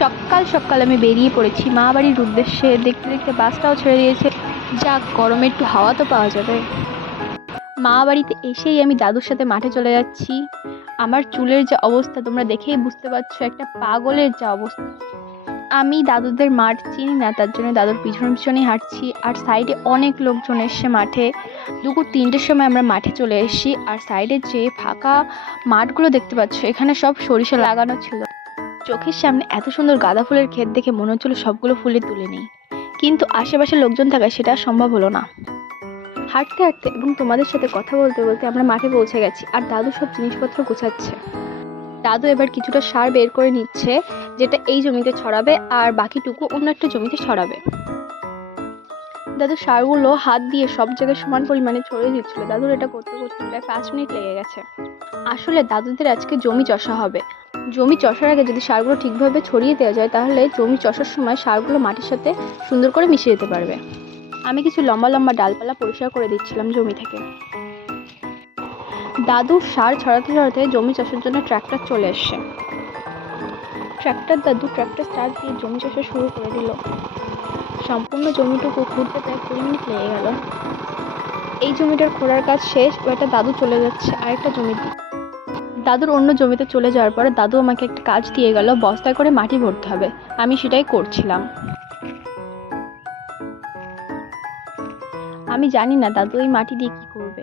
সকাল সকাল আমি বেরিয়ে পড়েছি। মা বাড়ির উদ্দেশ্যে দেখতে দেখতে বাসটাও ছেড়ে দিয়েছে। যাক, গরমে একটু হাওয়া তো পাওয়া যাবে। মা বাড়িতে এসেই আমি দাদুর সাথে মাঠে চলে যাচ্ছি। আমার চুলের যে অবস্থা, তোমরা দেখেই বুঝতে পারছ, একটা পাগলের যা অবস্থা। আমি দাদুদের মাঠ চিনি না, তার জন্য দাদুর পিছনে পিছনেই হাঁটছি। আর সাইডে অনেক লোকজন এসছে মাঠে। দুপুর তিনটের সময় আমরা মাঠে চলে এসেছি। আর সাইডে যে ফাঁকা মাঠগুলো দেখতে পাচ্ছ, এখানে সব সরিষা লাগানো ছিল। চোখের সামনে এত সুন্দর গাঁদা ফুলের ক্ষেত দেখে মনে হচ্ছিল সবগুলো ফুলে তুলে নেই। কিন্তু আশেপাশে লোকজন থাকায় সেটা সম্ভব হলো না। হাঁটতে হাঁটতে এবং তোমাদের সাথে কথা বলতে বলতে আমরা মাঠে পৌঁছে গেছি আর দাদু সব জিনিসপত্র গোছাচ্ছে। দাদু এবার কিছুটা সার বের করে নিচ্ছে, যেটা এই জমিতে ছড়াবে আর বাকিটুকু অন্য একটা জমিতে ছড়াবে। দাদু সারগুলো হাত দিয়ে সব জায়গায় সমান পরিমাণে ছড়িয়ে দিচ্ছিল। দাদুর এটা করতে করতে প্রায় পাঁচ মিনিট লেগে গেছে। আসলে দাদুদের আজকে জমি চষা হবে। জমি চষার আগে যদি সারগুলো ঠিকভাবে ছড়িয়ে দেওয়া যায়, তাহলে জমি চষার সময় সারগুলো মাটির সাথে সুন্দর করে মিশে যেতে পারবে। আমি কিছু লম্বা লম্বা ডালপালা পরিষ্কার করে দিচ্ছিলাম জমি থেকে। দাদু সার ছড়াতে ছড়াতে জমি চাষের জন্য ট্র্যাক্টর চলে এসছে। ট্র্যাক্টর দাদু ট্র্যাক্টর স্টার্ট দিয়ে জমি চাষা শুরু করে দিল। সম্পূর্ণ জমিটুকু খুঁড়তে প্রায় কুড়ি মিনিট লেগে গেল। এই জমিটার খোঁড়ার কাজ শেষ ওটা দাদু চলে যাচ্ছে আরেকটা জমিতে। দাদুর অন্য জমিতে চলে যাওয়ার পরে দাদু আমাকে একটা কাজ দিয়ে গেল বস্তায় করে মাটি ভরতে হবে। আমি সেটাই করছিলাম। আমি জানি না দাদু এই মাটি দিয়ে কি করবে।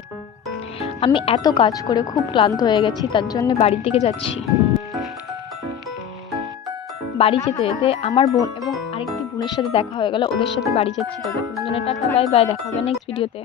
আমি এত কাজ করে খুব ক্লান্ত হয়ে গেছি, তার জন্য বাড়ির দিকে যাচ্ছি। বাড়ি যেতে যেতে আমার বোন এবং আরেকটি বোনের সাথে দেখা হয়ে গেল, ওদের সাথে বাড়ি যাচ্ছি। টাটা, বাই বাই, দেখা হবে নেক্সট ভিডিওতে